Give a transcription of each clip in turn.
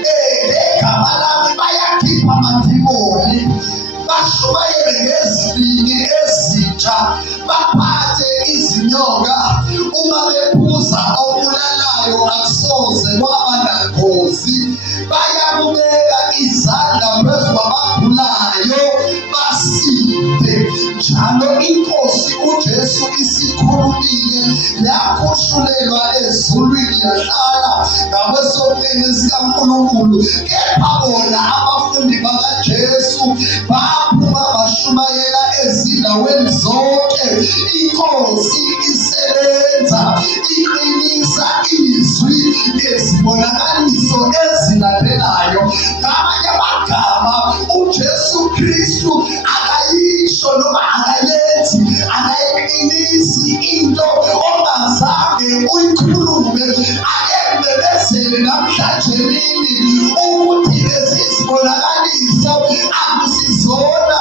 ngegama lami bayakhipha amadimoni, bashumayele ngezilimi ezintsha, baphathe izinyoka. Uma bephuza obulalayo akusoze kwaba nangozi. Bayakubeka izandla phezu kwabagulayo basinde. Njalo iNkosi uJesu isikhulumile, yakhushulelwa ezulwini yahlala ngakwesokudla sikaNkulunkulu. Kepha bona abafundi bakaJesu baphuma bashumayela ezindaweni zonke. INkosi isebenza, iqinisa izwi ngezibonakaliso ezilandelayo. Ngamanye amagama, uJesu Kristu akayisho noma akayenzi, akayiqinisi into ongazange uyikhulume. Akembebezele namhlanje emini ukuthi lezi zibonakaliso akusizona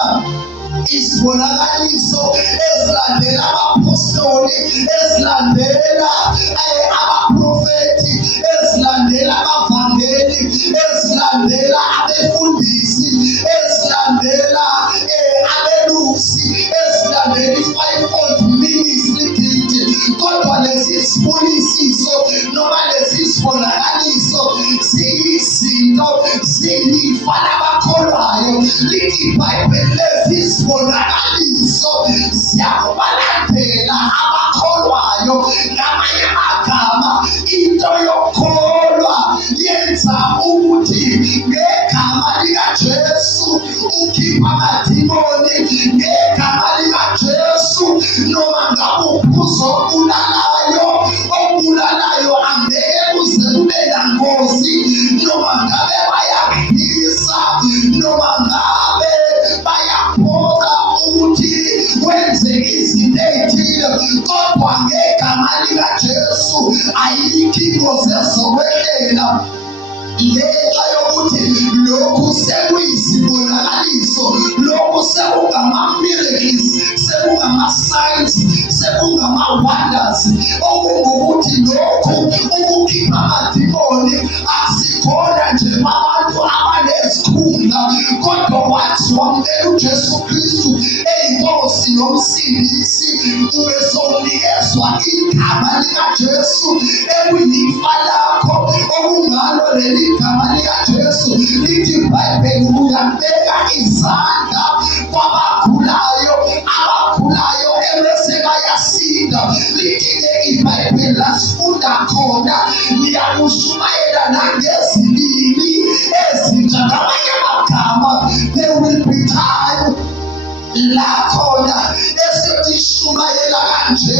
izibonakaliso ezilandela abapostoli, ezilandela abaprofeti, ezilandela abavangeli, ezilandela abefundisi, ezilandela abelusi, ezilandela i-fivefold ministry gift. Kodwa lezi zibonisiso noma lezi zibonakaliso ziyizinto, zilifa labakholwayo. Lithi iBhayibheli lezi zibonakaliso ziyakubalandela abakholwayo. Ngamanye amagama, into yokholwa yenza ukuthi ngegama likaJesu ukhipha amadimoni. Ngegama likaJesu noma ngabe uphuzo obulalayo angeke kuze kube nangozi. Noma ngabe bayaphisa, noma ngabe bayaphoqa ukuthi wenze izinto ezithile, kodwa ngegama likaJesu ayikho ingozi ezokwehlela. Ngenxa yokuthi lokhu sekuyizibonakaliso, lokhu sekungama-miracles, sekungama-signs, sekungama-wonders. Okungukuthi lokhu ukukhipha amadimoni akusikhona nje abantu abanezikhundla, kodwa wathi wamukela uJesu Kristu eyiNkosi nomsindisi, ube sonikezwa igama likaJesu ekuyilifa lakho. Okungalo leli igama likaJesu lithi iBhayibheli uyabeka izandla kwabagulayo, abagulayo ebese bayasinda. Lithi-ke iBhayibheli lasifunda khona, liyakushumayela nangezilimi ezintsha. Ngamanye amagama, there will be time la khona esithi shumayela kanje,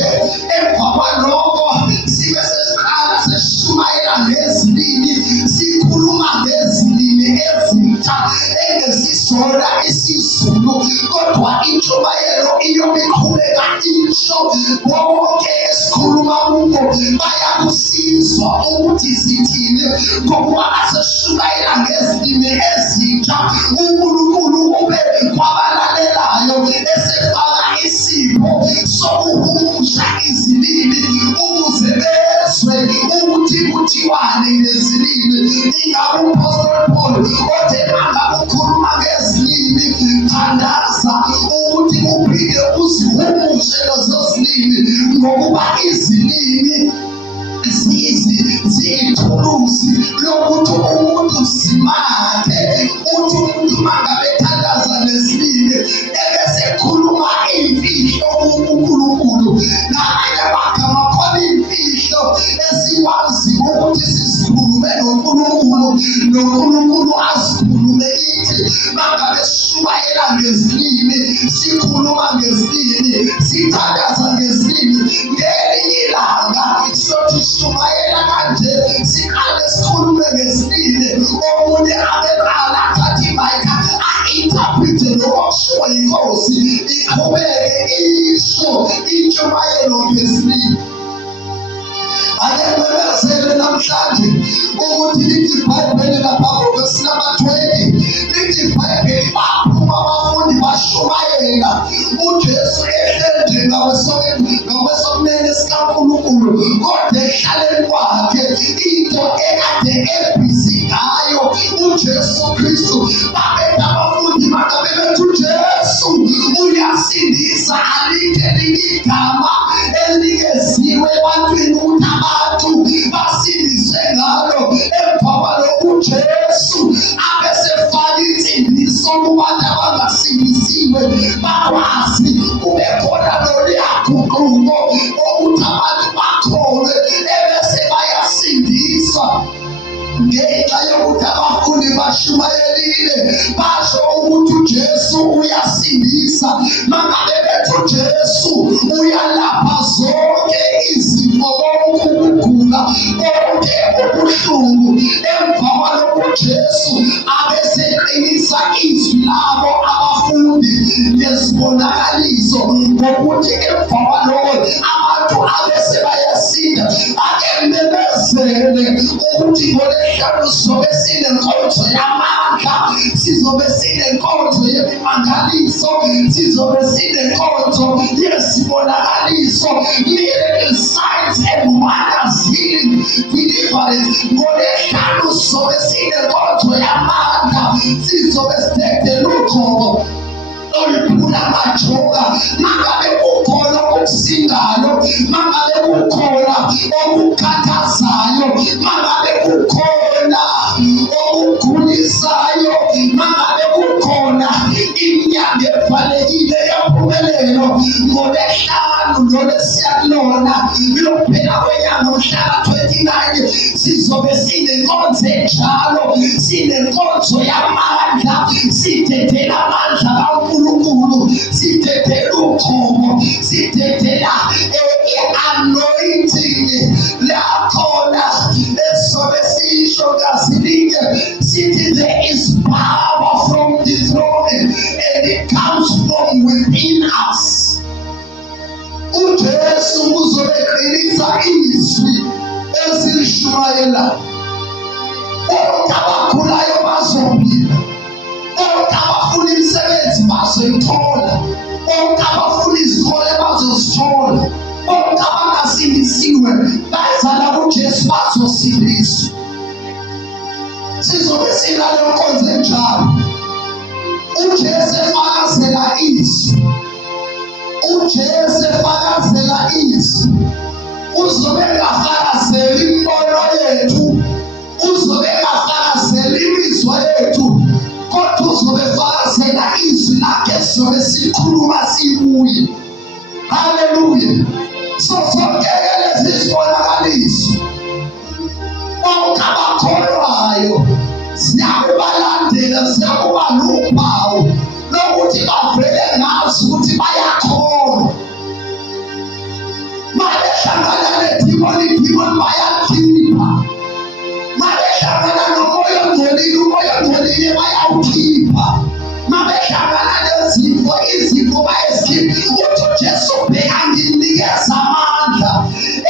emva kwalokho sibe sesiqala seshumayela ngezilimi, sikhuluma ngezilimi ezintsha engesisona isiZulu, kodwa intshumayelo iyobe iqhubeka isho. Bonke esikhuluma kubo bayakusizwa ukuthi zithini, ngokuba aseshumayela ngezilimi ezintsha. uNkulunkulu ube kwabalalelayo esefaka isipho sokuhumusha izilimi ukuze bezwe ukuthi kuthiwane ngezilimi. Ingabe uPostoli Paul othe mangabe ukhuluma ngezilimi, thandaza ukuthi uphinde uzihumushe lezo zilimi, ngokuba izilimi ziyithuluzi lokuthi umuntu simakhe. Uthi umuntu mangabe ethandaza ngezilimi ebese ekhuluma imfihlo kuNkulunkulu. Ngamanye amagama, khona imfihlo esikwaziyo ukuthi sizikhulume noNkulunkulu, noNkulunkulu azikhulume kithi. Mangabe sishumayela ngezilimi, sikhuluma ngezilimi, sithandaza ngezilimi, ngelinye ilanga siyothi sishumayela kanje, siqale sikhulume ngezilimi, omunye abeqala athathe imayikha a-interprete lokho okushiwo yiNkosi, iqhubeke isho intshumayelo ngezilimi. Ake ngibezele namhlanje ukuthi lithi iBhayibheli lapha kuvesi namba-20, lithi iBhayibheli baphuma abafundi bashumayela uJesu ehleli nje ngakwesokunene sikaNkulunkulu. kaNkulunkulu kodwa ehlaleni kwakhe into ekade ebhizi ngayo uJesu Kristu. Babethu abafundi makabe bethi uJesu uyasindisa, alikho igama elikeziwe ebantwini ukuthi abantu basindiswe ngalo. Emva kwalokho uJesu abesefaka insindiso kubantu abangasindisiwe bakwazi kube khona loluyaguquko ukuthi abantu bakholwe ebese bayasindiswa. Ngenxa yokuthi abafundi bashumayelile basho ukuthi uJesu uyasindisa, mangabe bethi uJesu uyalapha zonke izifo, konke ukugula, konke ubuhlungu. Emva kwalokho uJesu abeseqinisa izwi labo abafundi ngesibonakaliso ngokuthi emva kwalokho abantu abese bayasinda. Ake memezele ukuthi ngolesihlanu sizobe sinenkonzo yamandla, sizobe sinenkonzo yemimangaliso, sizobe sinenkonzo yesibonakaliso, miracle signs and wonders, healing, deliverance. Ngolesihlanu sizobe sinenkonzo yamandla, sizobe sithethe luqobo oluphula amajoka. Mangabe kukhona okusindayo, mangabe kukhona okukhathazayo, mangabe kukhona okugulisayo, mangabe kukhona iminyango evalekile yempumelelo, ngolesihlanu lolesiyakulona lokuphela kwenyanga mhlaka 29 sizobe sinenkonzo enjalo, sinenkonzo yamandla, sithethela amandla kaNkulunkulu, sithethela uqobo, sithethela anointing lakhona esobe sisho ngazilinge sithi there is power from the throne and it comes from within us. uJesu uzobeqinisa izwi ezilishumayela, bonke abagulayo bazophila, bonke abafuna imisebenzi bazoyithola, bonke abafuna izikole bazozithola, bonke abangasindisiwe bazala kuJesu bazosindiswa. Sizobe silale nkonzo enjalo, uJesu efakazela izwi, uJesu efakazela izwi. Uzobe engafakazeli imbono yethu, uzobe engafakazeli imizwa yethu, kodwa uzobe efakazela izwi lakhe sizobe sikhuluma sibuye. Haleluya. So sonke lezi zibonakaliso bonke abakholwayo ziyakubalandela, ziyakuba luphawu lokuthi bavele ngazi ukuthi bayakholwa. Mabehlangana nedimoni, idimoni bayakhipha. Mabehlangana nomoya ongcolile, umoya ongcolile bayawukhipha. Mabehlangana nezifo, izifo bayazikhipha. Uthi uJesu ubheka nginikeza amandla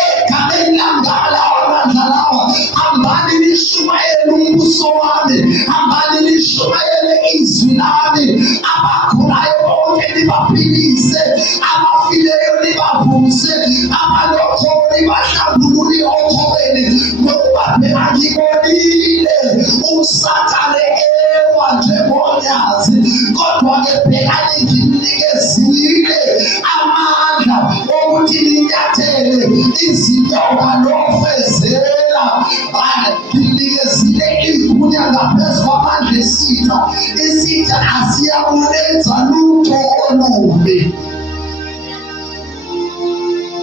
egameni langala amandla lawa. Hambani nishumayele umbuso wami, hambani nishumayele izwi lami. Abagulayo bonke nibaphilise, abafileyo nibavuse, abalokho nibahlambulule okhobeni, ngokuba phela ngibonile uSathane ewa njengonyazi, kodwa-ke phekani ngimnikezile amandla okuthi ninyathele izinyoka nofezela. Ngimnikezile igunya ngaphezu kwamandla esitha, isitha asiyakulenza lutho olubi.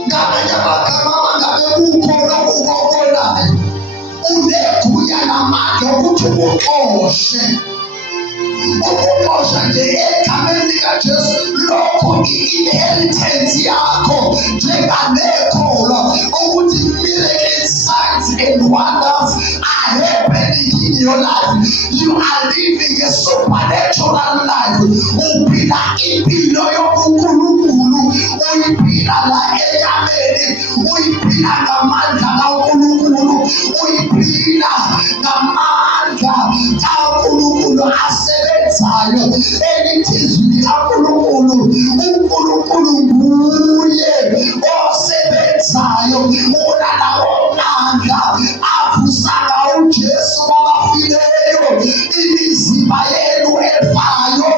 Ngamanye amagama mangabe kukhona okukokolayo, unegunya namandla ukuthi ukuxoshe, ukuxosha nje egameni likaJesu. Lokho i-inheritance yakho njenganekholwa ukuthi miracle signs and wonders are happening in your life. You are living a supernatural life. Uphila impilo yobuNkulunkulu, uyiphila la enyameni, uyiphila ngamandla kaNkulunkulu, uyiphila ngamandla kaNkulunkulu asebenzayo. Elithi izwi likaNkulunkulu, uNkulunkulu nguye osebenzayo efayo, wona lawo mandla avusanga uJesu wabafileyo. Imizimba yenu efayo,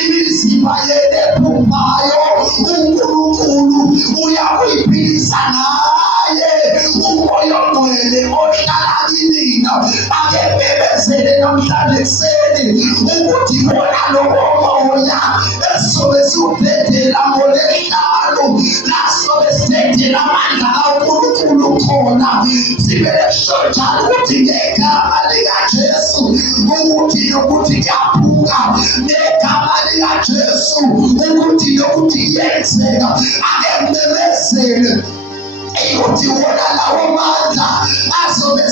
imizimba yenu ephuphayo, uNkulunkulu uyakuyiphilisa naye. Umoya oNgcwele ohlala kinina akebebezele namhlanje ekuseni ukuthi wona lowo moya esobe siwuphethela ngoLwesihlanu, lasobe sithethela amandla kaNkulunkulu khona. Sibele njalo ukuthi ngegama likaJesu ukuthi nokuthi kuyaphuka, ngegama likaJesu ukuthi nokuthi yenzeka. Ake mmemezele ukuthi wona lawo mandla azobe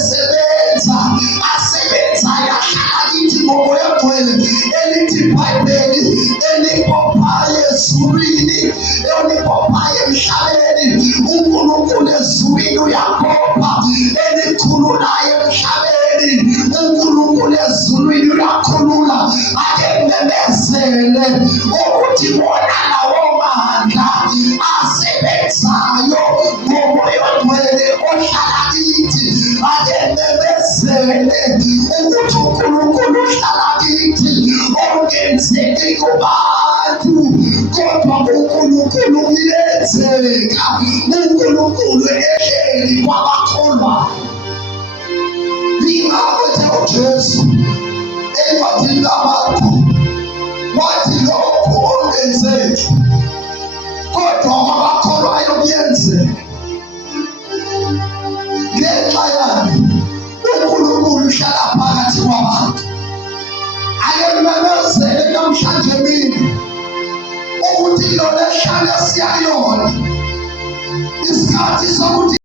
asebenza yahlala kithi ngomoya oNgcwele. Elithi iBhayibheli elibophayo ezulwini, elibophayo emhlabeni, uNkulunkulu ezulwini uyabopha. Elikhululayo emhlabeni, uNkulunkulu ezulwini uyakhulula. Ake mmemezele ukuthi wona lawo mandla asebenzayo ngomoya oNgcwele ohlala kithi. Ake mmemezele ukuthi uNkulunkulu uhlala kithi. Okungenzeki kubantu kodwa uNkulunkulu uyenzeka. uNkulunkulu ehleli kwabakholwa. Ingakho uJesu